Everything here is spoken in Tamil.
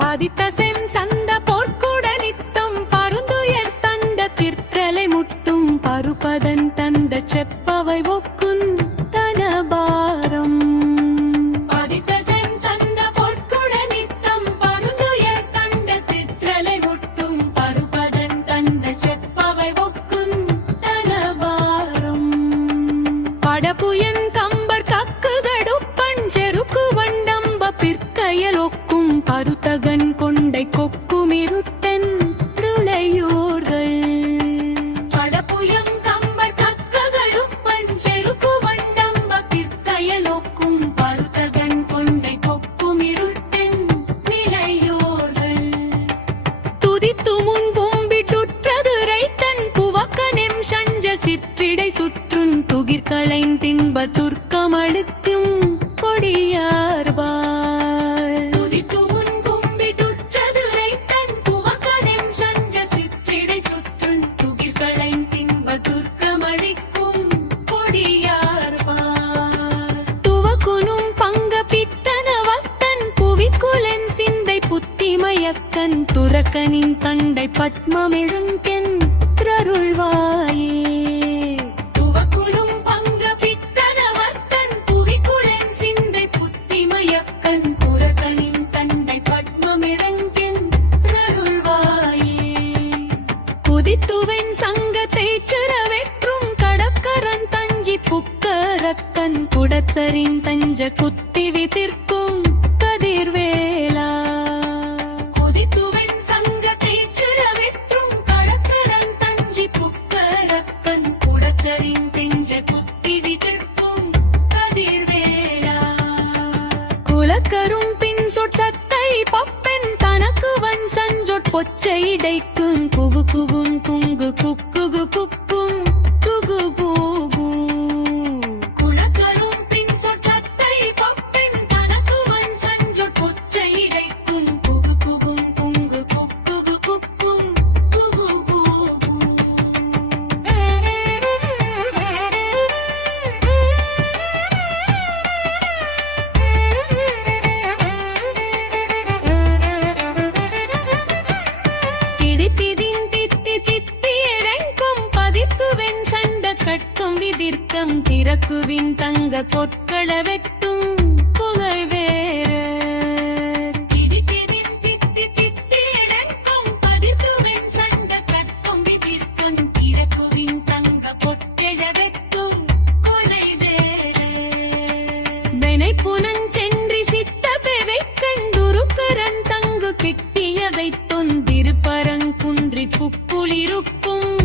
பதித்தசெம் சந்த போர்க்குட நித்தம் பருந்துயர் தண்ட திர்த்தலை முட்டும் பருப்பதன் தந்த செப்பவை ஒக்குன் தனபாரம் பதித்தசெம் சந்த போர்க்குட நித்தம் பருந்துயர் தண்ட திர்த்தலை முட்டும் பருப்பதன் தந்த செப்பவை ஒக்குன் தனபாரம் படபுயன் கம்பர் கக்குதடுப்பன் செருக்கு வண்டம்ப பிற்கையல் ஒக்கும் பருத்தகன் கொண்டை கொக்குமிருட்டன் ருளையூர்கள் படபுயம் கம்பர் கக்ககளுப்பன் செருக்கு வண்டம்ப பிற்கையலொக்கும் பருத்தகன் கொண்டை கொக்குமிருட்டன் நிலையூர்கள் துதித்து முன் கும்பிட்டுற்றதுரை தன் புவக்கனெம் சஞ்ச சிற்றிடை சுற்றுன் துகிர்களைன் தின்ப துர்க்கமழுக்கும் கொடியார்பார் புத்திமயக்கன் துரக்கனின் தண்டை பத்மமிழுங்கென் த்ரருள்வாயே துவக்குலும் பங்க பித்தனவக்கன் புவிக்குலன் சிந்தை புத்திமயக்கன் துரக்கனின் தண்டை பத்மமிழுங்கென் த்ரருள்வாயே குதித்துவன் சங்கத்தை சிறவெற்றும் கடக்கரன் தஞ்சி புக்கரக்கன் குடச்சரின் தஞ்ச குத்தி விதிர்க்கும் கதிர்வேலா குலக்கரும் பின் சொற்சத்தை பப்பென் தனக்குவன் சஞ்சொற் பொச்சை இடைக்கும் குகு குகும் குங்கு குக்குகு புக்கும் குகு பூகு குலக்கரும் பின் சொற்சத்தை பப்பென் தனக்குவன் சஞ்சொற் பொச்சை இடைக்கும் குகு குகும் குங்கு குக்குகு புக்கும் குகு பூகு கட்டும் விதிர்க்கம் திறக்குவின் தங்க பொற்கள வெட்டும் புகை வேறு பதித்துவன் சண்ட கட்டும் விதிர்க்கம் திறக்குவின் தங்க பொற்கள வெட்டும் கொலை வேறு வினைப்புனன் சென்றி சித்த பெவைக்கண் துருக்கரன் தங்கு கிட்டியதை தொந்திருப்பரங்குன்றி புப்புளிருக்கும்